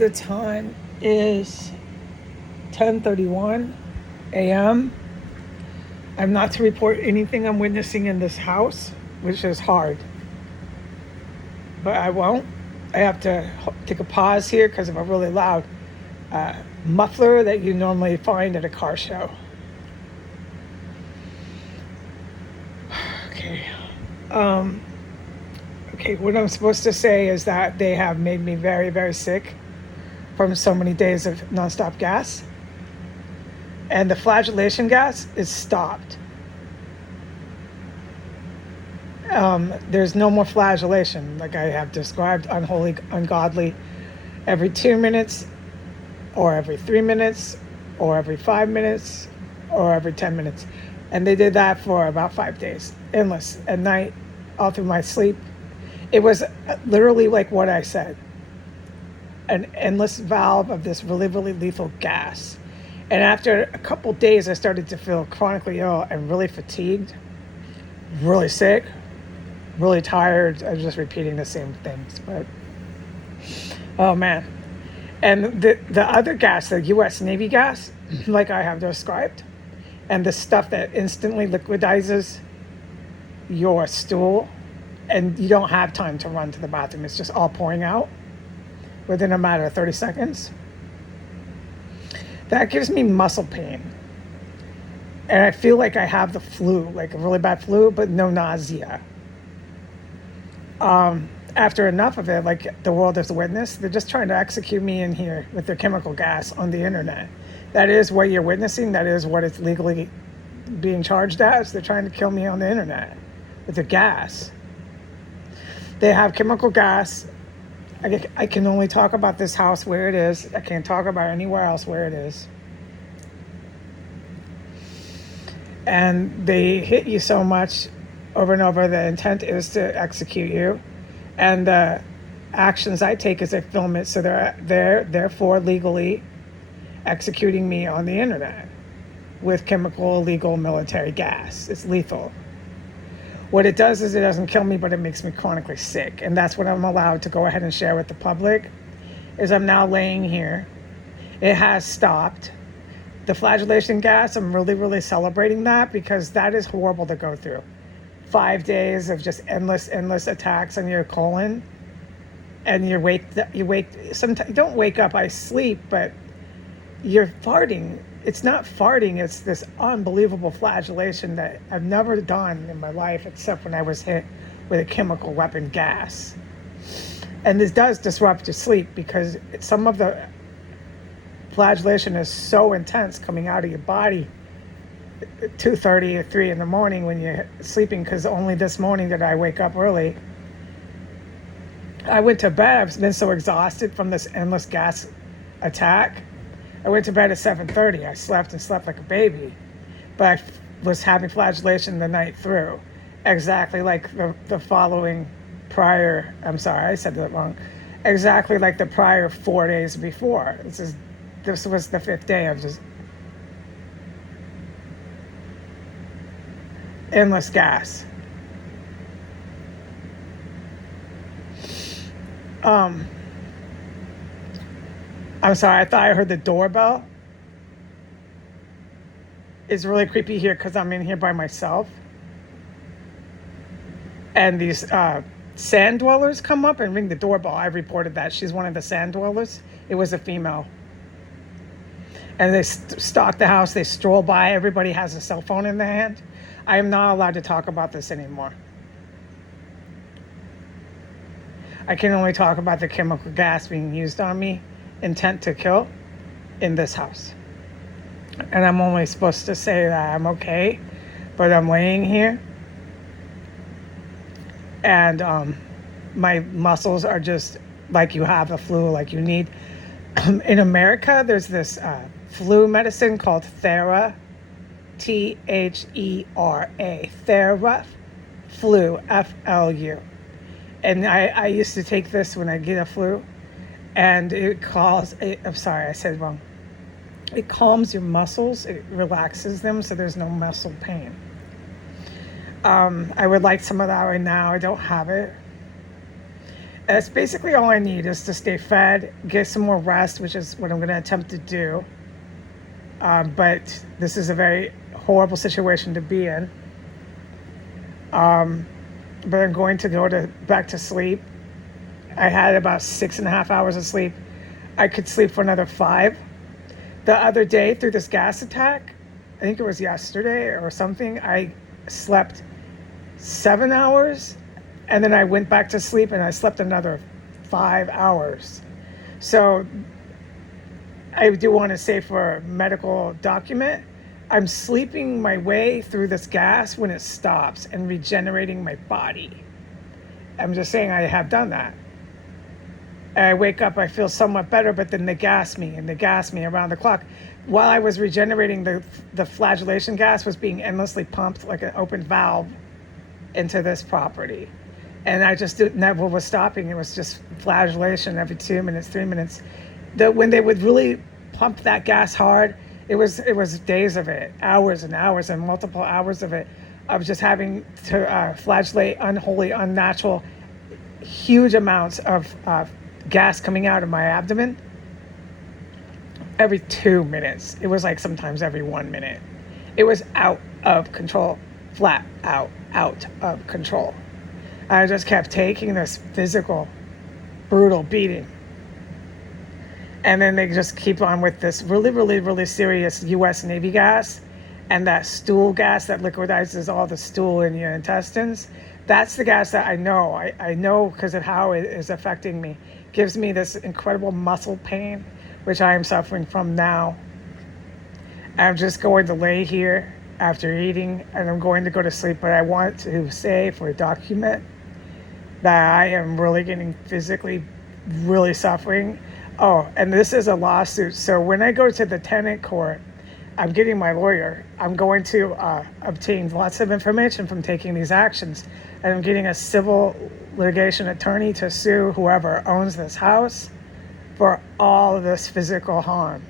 The time is 10:31 a.m. I'm not to report anything I'm witnessing in this house, which is hard. But I won't. I have to take a pause here because of a really loud muffler that you normally find at a car show. Okay. Okay, what I'm supposed to say is that they have made me very, very sick from so many days of nonstop gas. And the flagellation gas is stopped. There's no more flagellation, like I have described, unholy, ungodly, every 2 minutes, or every 3 minutes, or every 5 minutes, or every 10 minutes. And they did that for about 5 days, endless, at night, all through my sleep. It was literally like what I said, an endless valve of this really, really lethal gas. And after a couple days, I started to feel chronically ill and really fatigued, really sick, really tired. I was just repeating the same things, but oh man. And the other gas, the U.S. Navy gas, like I have described, and the stuff that instantly liquidizes your stool, and you don't have time to run to the bathroom. It's just all pouring out within a matter of 30 seconds. That gives me muscle pain. And I feel like I have the flu, like a really bad flu, but no nausea. After enough of it, like the world has witnessed, they're just trying to execute me in here with their chemical gas on the internet. That is what you're witnessing. That is what it's legally being charged as. They're trying to kill me on the internet with the gas. They have chemical gas. I can only talk about this house where it is. I can't talk about anywhere else where it is. And they hit you so much over and over. The intent is to execute you. And the actions I take is I film it. So they're therefore legally executing me on the internet with chemical, illegal military gas. It's lethal. What it does is it doesn't kill me, but it makes me chronically sick. And that's what I'm allowed to go ahead and share with the public, is I'm now laying here. It has stopped. The flagellation gas, I'm really, really celebrating that because that is horrible to go through. 5 days of just endless attacks on your colon. And you wake, sometimes you don't wake up, I sleep, but you're farting. It's not farting, it's this unbelievable flagellation that I've never done in my life except when I was hit with a chemical weapon gas. And this does disrupt your sleep because some of the flagellation is so intense coming out of your body at 2:30 or 3 in the morning when you're sleeping, because only this morning did I wake up early. I went to bed, I've been so exhausted from this endless gas attack. I went to bed at 7:30. I slept like a baby, but I was having flagellation the night through, exactly like the following prior. I'm sorry, I said that wrong. Exactly like the prior 4 days before. This was the 5th day of just endless gas. I'm sorry, I thought I heard the doorbell. It's really creepy here because I'm in here by myself. And these sand dwellers come up and ring the doorbell. I reported that. She's one of the sand dwellers. It was a female. And they stalk the house. They stroll by. Everybody has a cell phone in their hand. I am not allowed to talk about this anymore. I can only talk about the chemical gas being used on me, intent to kill, in this house. And I'm only supposed to say that I'm okay, but I'm laying here and my muscles are just like you have a flu, like you need. In America, there's this flu medicine called Thera, Thera, Thera flu, FLU. And I used to take this when I get a flu, and I'm sorry, I said wrong. It calms your muscles, it relaxes them, so there's no muscle pain. I would like some of that right now. I don't have it. That's basically all I need is to stay fed, get some more rest, which is what I'm going to attempt to do. But this is a very horrible situation to be in. But I'm going to go back to sleep. I had about 6.5 hours of sleep. I could sleep for another 5. The other day, through this gas attack, I think it was yesterday or something, I slept 7 hours, and then I went back to sleep and I slept another 5 hours. So I do want to say, for a medical document, I'm sleeping my way through this gas when it stops and regenerating my body. I'm just saying I have done that. I wake up, I feel somewhat better, but then they gas me around the clock. While I was regenerating, the flagellation gas was being endlessly pumped like an open valve into this property. And I just never was stopping. It was just flagellation every 2 minutes, 3 minutes. When they would really pump that gas hard, it was days of it, hours and hours and multiple hours of it. I was just having to flagellate unholy, unnatural, huge amounts of gas coming out of my abdomen every 2 minutes. It was like sometimes every 1 minute. It was out of control, flat out of control. I just kept taking this physical, brutal beating. And then they just keep on with this really, really, really serious U.S. Navy gas and that stool gas that liquidizes all the stool in your intestines. That's the gas that I know. I know because of how it is affecting me. Gives me this incredible muscle pain, which I am suffering from now. I'm just going to lay here after eating, and I'm going to go to sleep. But I want to say, for a document, that I am really getting physically really suffering. Oh, and this is a lawsuit. So when I go to the tenant court, I'm getting my lawyer. I'm going to obtain lots of information from taking these actions. And I'm getting a civil litigation attorney to sue whoever owns this house for all of this physical harm.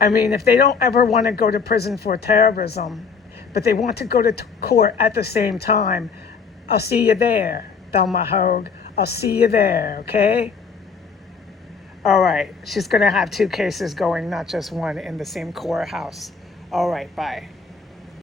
I mean, if they don't ever want to go to prison for terrorism, but they want to go to court at the same time, I'll see you there, Thelma Hogue. I'll see you there, okay? All right, she's going to have 2 cases going, not just one, in the same courthouse. All right, bye.